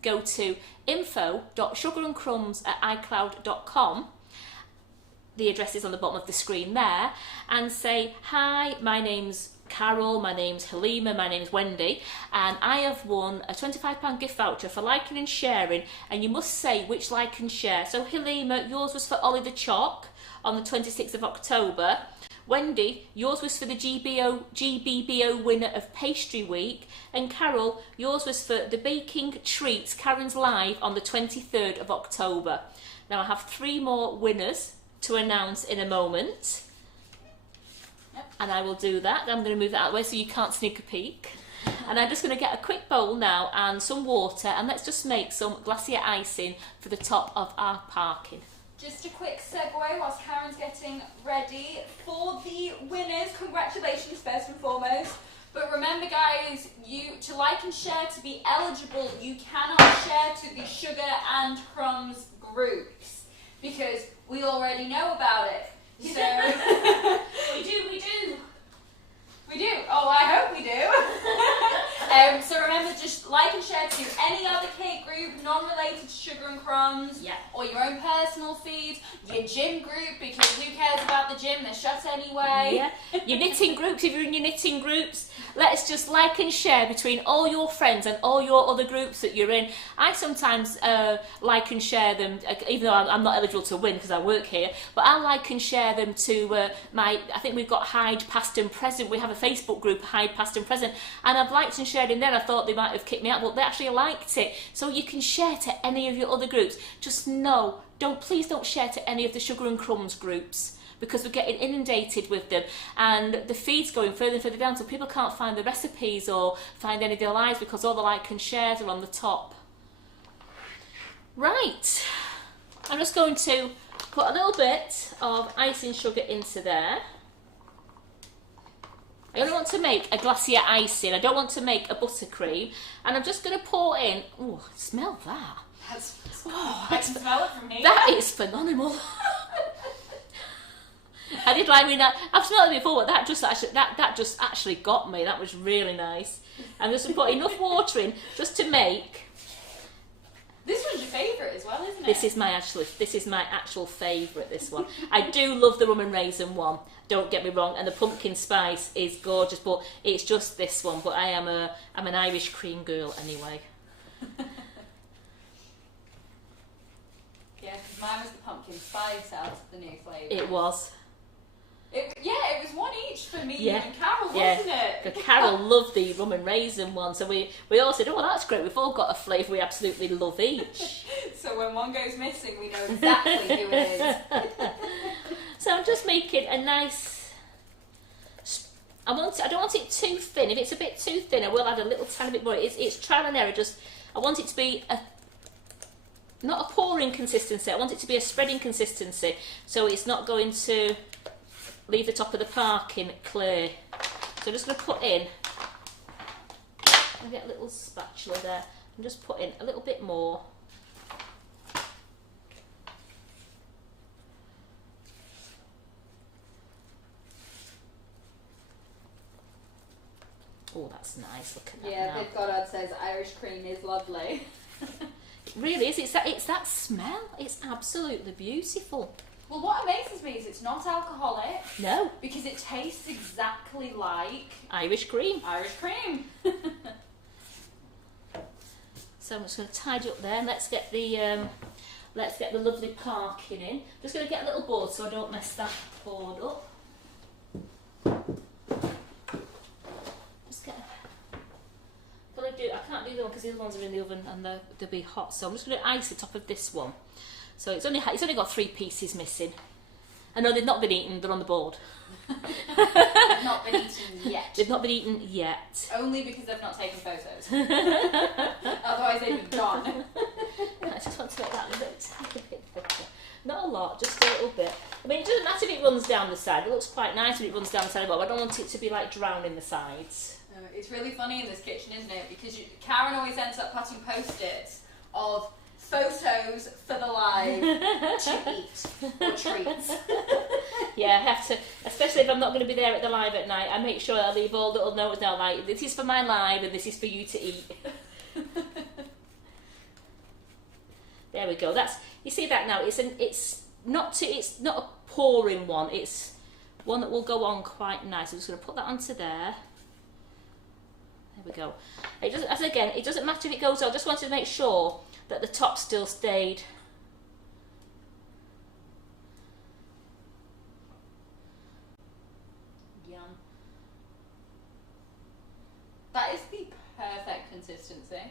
go to info.sugarandcrumbs@icloud.com. The address is on the bottom of the screen there, and say, hi, my name's Carol, my name's Halima, my name's Wendy, and I have won a £25 gift voucher for liking and sharing, and you must say which like and share. So Halima, yours was for Ollie the Choc on the 26th of October. Wendy, yours was for the GBBO winner of Pastry Week, and Carol, yours was for the Baking Treats Karen's Live on the 23rd of October. Now I have 3 more winners to announce in a moment. And I will do that. I'm going to move that out of the way so you can't sneak a peek. And I'm just going to get a quick bowl now and some water, and let's just make some glacier icing for the top of our Parkin. Just a quick segue whilst Karen's getting ready for the winners. Congratulations first and foremost. But remember guys, to like and share, to be eligible, you cannot share to the Sugar and Crumbs groups because we already know about it. So We do. Oh, I hope we do. So remember, just like and share to any other cake group non-related to Sugar and Crumbs, Yeah. or your own personal feeds, your gym group, because who cares about the gym? They're shut anyway. Yeah. Your knitting groups, if you're in your knitting groups, let's just like and share between all your friends and all your other groups that you're in. I sometimes like and share them, even though I'm not eligible to win because I work here, but I like and share them to I think we've got Hide Past and Present. We have a Facebook group, Hide Past and Present, and I've liked and shared in there. I thought they might have kicked me out, but they actually liked it. So you can share to any of your other groups. Just no, please don't share to any of the Sugar and Crumbs groups, because we're getting inundated with them, and the feed's going further and further down, so people can't find the recipes or find any of their lives because all the like and shares are on the top. Right, I'm just going to put a little bit of icing sugar into there. I only want to make a glacier icing, I don't want to make a buttercream, and I'm just going to pour in, oh, smell that. I can smell it from here. That is phenomenal. I did like that. I've smelled it before, but that just actually got me. That was really nice. I'm just going to put enough water in just to make. This one's your favourite as well, isn't it? This is my actual favourite. This one. I do love the rum and raisin one. Don't get me wrong, and the pumpkin spice is gorgeous, but it's just this one. But I'm an Irish cream girl anyway. Yeah, because mine was the pumpkin spice out of the new flavour. It was. It was one each for me Yeah. and Carol, wasn't it? Because Carol loved the rum and raisin one, so we all said, oh, that's great, we've all got a flavour we absolutely love each. So when one goes missing, we know exactly who it is. So I'm just making a nice, I don't want it too thin. If it's a bit too thin, I will add a little tiny bit more. It's trial and error, I want it to be not a pouring consistency, I want it to be a spreading consistency, so it's not going to leave the top of the Parkin clear. So I'm just going to put in, I'll get a little spatula there, and just put in a little bit more. Oh, that's nice. Look at that. Yeah, now. Viv Goddard says Irish cream is lovely. It really is. It's that smell. It's absolutely beautiful. Well, what amazes me is it's not alcoholic. No. Because it tastes exactly like Irish cream. Irish cream. So I'm just going to tidy up there, and let's get the lovely Parkin in. Just going to get a little board so I don't mess that board up. Just get. I can't do the one because the other ones are in the oven and they'll be hot. So I'm just going to ice the top of this one. So it's only got 3 pieces missing. I know they've not been eaten. They're on the board. They've not been eaten yet. They've not been eaten yet. Only because they've not taken photos. Otherwise they'd be gone. I just want to make that a tiny bit better. Not a lot, just a little bit. I mean, it doesn't matter if it runs down the side. It looks quite nice when it runs down the side, but I don't want it to be like drowning the sides. It's really funny in this kitchen, isn't it? Because Karen always ends up putting post-its of photos for the live to eat or treats. Yeah, I have to, especially if I'm not going to be there at the live at night, I make sure I leave all little notes now, like, this is for my live and this is for you to eat. There we go. You see that now? It's not a pouring one. It's one that will go on quite nice. I'm just going to put that onto there. There we go. It doesn't matter if it goes on. I just wanted to make sure that the top still stayed. Yum. That is the perfect consistency.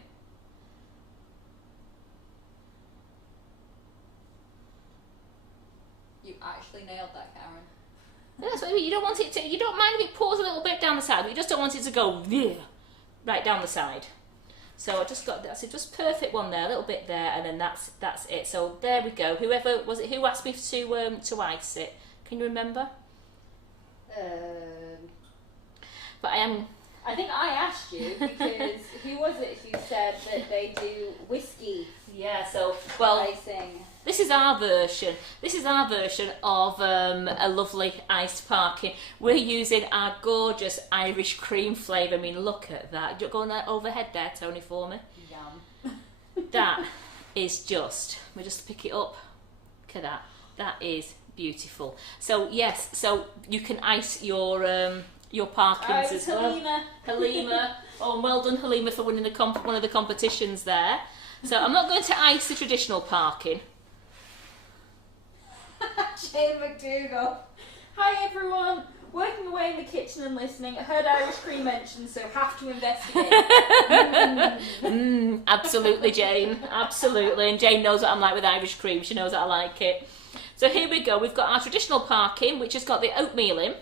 You actually nailed that, Karen. That's what I mean. You don't want it to. You don't mind if it pours a little bit down the side, but you just don't want it to go right down the side. So I just got that's a just perfect one there, a little bit there, and then that's it. So there we go. Whoever was it? Who asked me to ice it? Can you remember? But I think I asked you because who was it who said that they do whiskey? Yeah. So well. Icing. This is our version. This is our version of a lovely iced Parkin. We're using our gorgeous Irish cream flavour. I mean, look at that. Go on overhead there, Tony, for me. Yum. That is just. Let me just pick it up. Look at that. That is beautiful. So yes, so you can ice your Parkins as well. Halima. Oh, well done, Halima, for winning one of the competitions there. So I'm not going to ice the traditional Parkin. Jane McDougall. Hi everyone. Working away in the kitchen and listening. I heard Irish cream mentioned, so have to investigate. Absolutely, Jane. Absolutely. And Jane knows what I'm like with Irish cream. She knows that I like it. So here we go. We've got our traditional Parkin, which has got the oatmeal in,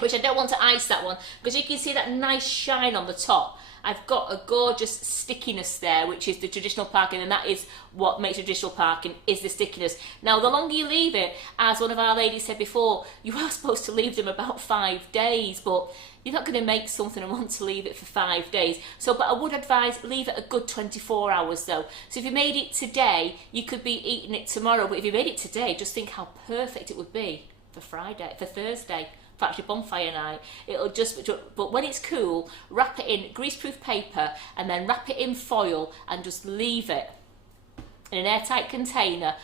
which I don't want to ice that one because you can see that nice shine on the top. I've got a gorgeous stickiness there, which is the traditional Parkin, and that is what makes traditional Parkin, is the stickiness. Now, the longer you leave it, as one of our ladies said before, you are supposed to leave them about 5 days, but you're not going to make something and want to leave it for 5 days. So, but I would advise leave it a good 24 hours though. So if you made it today, you could be eating it tomorrow, but if you made it today, just think how perfect it would be for Thursday. For actually Bonfire Night, but when it's cool, wrap it in greaseproof paper and then wrap it in foil and just leave it in an airtight container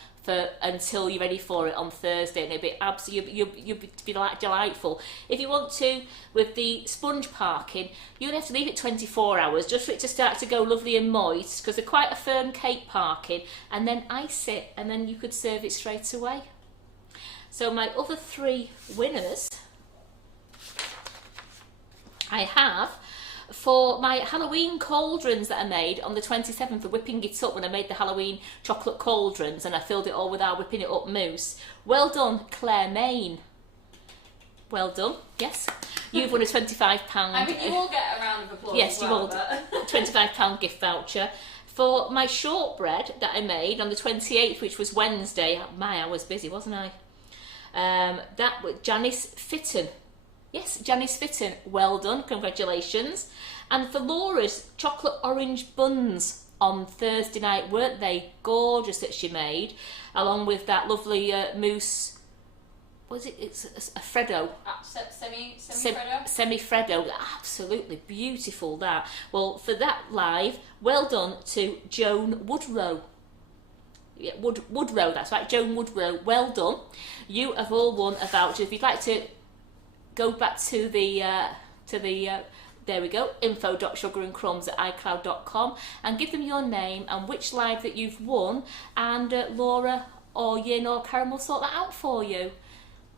until you're ready for it on Thursday, and it'll be absolutely you'll be like delightful. If you want to, with the sponge Parkin, you only have to leave it 24 hours just for it to start to go lovely and moist, because they're quite a firm cake Parkin, and then ice it, and then you could serve it straight away. So my other 3 winners I have for my Halloween cauldrons that I made on the 27th for whipping it up when I made the Halloween chocolate cauldrons, and I filled it all with our whipping it up mousse. Well done, Claire Main. Well done, yes. You've won a £25. I mean, you will get a round of applause. Yes, as well, you will. £25 gift voucher. For my shortbread that I made on the 28th, which was Wednesday, I was busy, wasn't I? That was Janice Fitton. Yes, Janice Fitton, well done, congratulations. And for Laura's chocolate orange buns on Thursday night, weren't they gorgeous that she made, along with that lovely mousse was it? It's a Freddo. Semi-Freddo. Absolutely beautiful that. Well, for that live, well done to Joan Woodrow. Yeah, Woodrow, that's right, Joan Woodrow. Well done. You have all won a voucher. If you'd like to go back to the there we go, info.sugarandcrumbs@icloud.com, and give them your name and which live that you've won, and Laura or Yin or Karen will sort that out for you.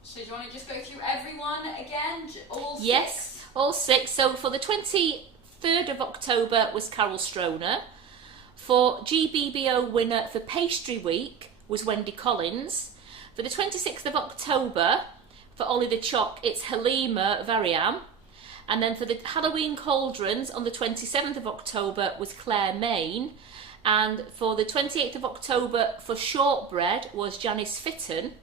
So do you want to just go through everyone again? All six? Yes, all 6. So for the 23rd of October was Carol Stroner. For GBBO winner for Pastry Week was Wendy Collins. For the 26th of October, for Ollie the Choc, it's Halima Variam. And then for the Halloween Cauldrons on the 27th of October was Claire Main. And for the 28th of October for Shortbread was Janice Fitton.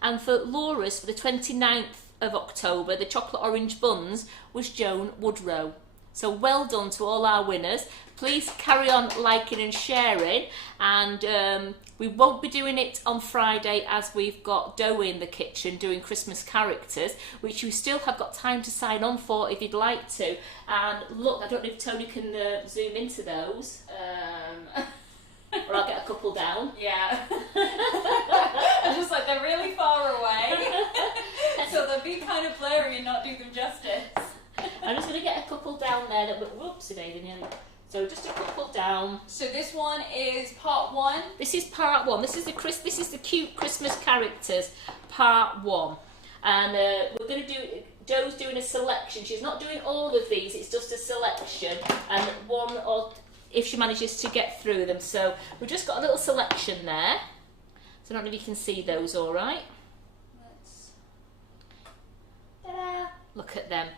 And for Laura's for the 29th of October, the chocolate orange buns was Joan Woodrow. So well done to all our winners. Please carry on liking and sharing, and we won't be doing it on Friday as we've got Doe in the kitchen doing Christmas characters, which you still have got time to sign on for if you'd like to. And look, I don't know if Tony can zoom into those, or I'll get a couple down. Yeah. Just like they're really far away, so they'll be kind of blurry and not do them justice. I'm just going to get a couple down there that whoops, so just a couple down. So this one is part 1. This is part 1. This is the cute Christmas characters, part 1. And we're going to do. Joe's doing a selection. She's not doing all of these. It's just a selection, and one or if she manages to get through them. So we've just got a little selection there. So I don't know if you can see those. All right. Ta-da! Look at them.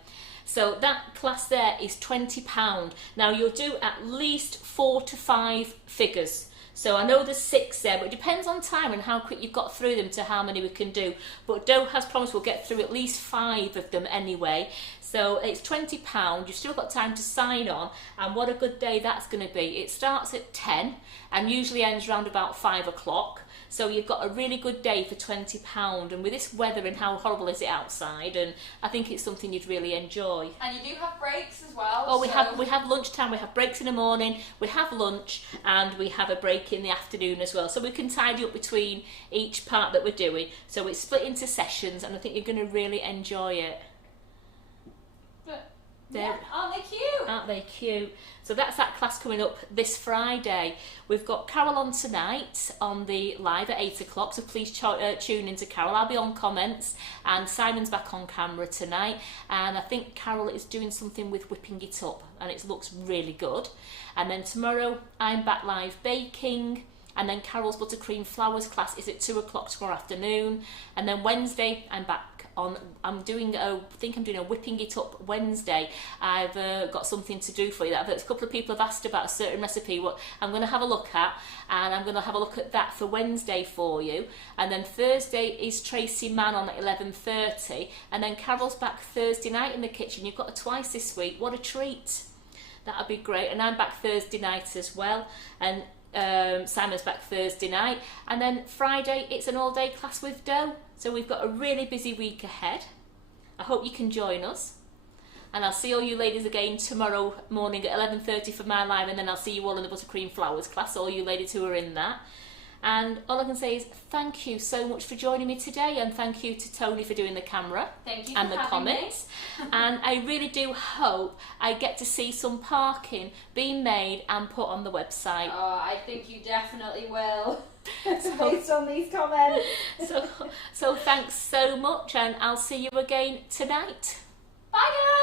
So that class there is £20. Now you'll do at least 4 to 5 figures. So I know there's 6 there, but it depends on time and how quick you've got through them to how many we can do. But Doe has promised we'll get through at least 5 of them anyway. So it's £20. You've still got time to sign on, and what a good day that's going to be. It starts at 10 and usually ends around about 5 o'clock. So you've got a really good day for £20, and with this weather and how horrible is it outside, and I think it's something you'd really enjoy. And you do have breaks as well. Oh, we have lunchtime, we have breaks in the morning, we have lunch, and we have a break in the afternoon as well. So we can tidy up between each part that we're doing. So it's split into sessions, and I think you're going to really enjoy it. Yeah, aren't they cute? Aren't they cute? So that's that class coming up this Friday. We've got Carol on tonight on the live at 8 o'clock, so please tune into Carol. I'll be on comments, and Simon's back on camera tonight, and I think Carol is doing something with whipping it up, and it looks really good. And then tomorrow I'm back live baking, and then Carol's buttercream flowers class is at 2 o'clock tomorrow afternoon, and then Wednesday I'm back on. I think I'm doing a whipping it up Wednesday. I've got something to do for you. A couple of people have asked about a certain recipe, what I'm going to have a look at, and I'm going to have a look at that for Wednesday for you. And then Thursday is Tracy Mann on at 11:30, and then Carol's back Thursday night in the kitchen. You've got her twice this week. What a treat! That'd be great. And I'm back Thursday night as well, and Simon's back Thursday night, and then Friday it's an all-day class with Doe. So we've got a really busy week ahead. I hope you can join us, and I'll see all you ladies again tomorrow morning at 11:30 for my live, and then I'll see you all in the buttercream flowers class, all you ladies who are in that. And all I can say is thank you so much for joining me today, and thank you to Tony for doing the camera. Thank you and for the having comments. And I really do hope I get to see some Parkin being made and put on the website. Oh, I think you definitely will. Based on these comments. So thanks so much, and I'll see you again tonight. Bye guys!